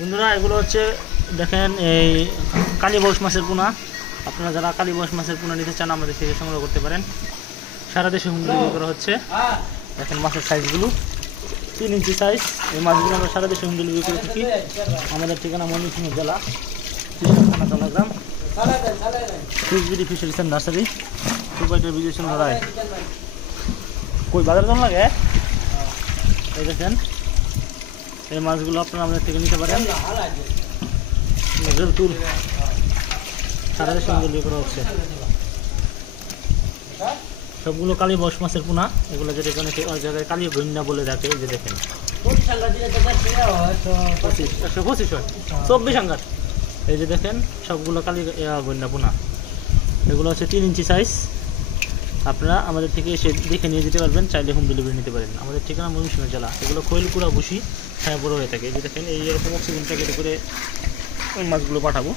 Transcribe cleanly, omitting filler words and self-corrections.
বন্ধুরা এগুলো হচ্ছে দেখেন এই কালীবাউস মাছের পোনা। আপনারা যারা কালীবাউস মাছের পোনা নিতে চান আমাদের থেকে সংগ্রহ করতে পারেন। সারা দেশে হোম ডেলিভারি করা হচ্ছে। দেখেন মাছের সাইজগুলো 3 ইঞ্চি সাইজ। এই মাছগুলো আমরা সারা দেশে হোম ডেলিভারি করে থাকি। আমাদের ঠিকানা ময়মনসিংহ জেলা থানা চলাগ্রাম, ফিশবিডি ফিশারিজ অ্যান্ড নার্সারি, সুপাইটার বিজয় রায়। কই বাজার দাম লাগে? এই দেখেন এই মাছগুলো আপনারা আমাদের থেকে নিতে পারেন। তুল সারা দেশে হোম ডেলিভারি করা হচ্ছে। সবগুলো কালীবাউস মাছের পোনা। এগুলো যেটা অনেক জায়গায় কালী গন্যা বলে থাকে। এই যে দেখেন 24 আঙ্গার। এই যে দেখেন সবগুলো কালী গন্যা পোনা। এগুলো হচ্ছে 3 ইঞ্চি সাইজ। আপনারা আমাদের থেকে এসে দেখে নিয়ে যেতে পারবেন, চাইলে হোম ডেলিভারি নিতে পারেন। আমাদের ঠিকানা ময়মনসিংহ জেলা। এগুলো খৈলকুড়া বসি ছায়া বড় হয়ে থাকে। এই যে দেখেন এই এরকম অক্সিজেন প্যাকেটে করে ওই মাছগুলো পাঠাবো।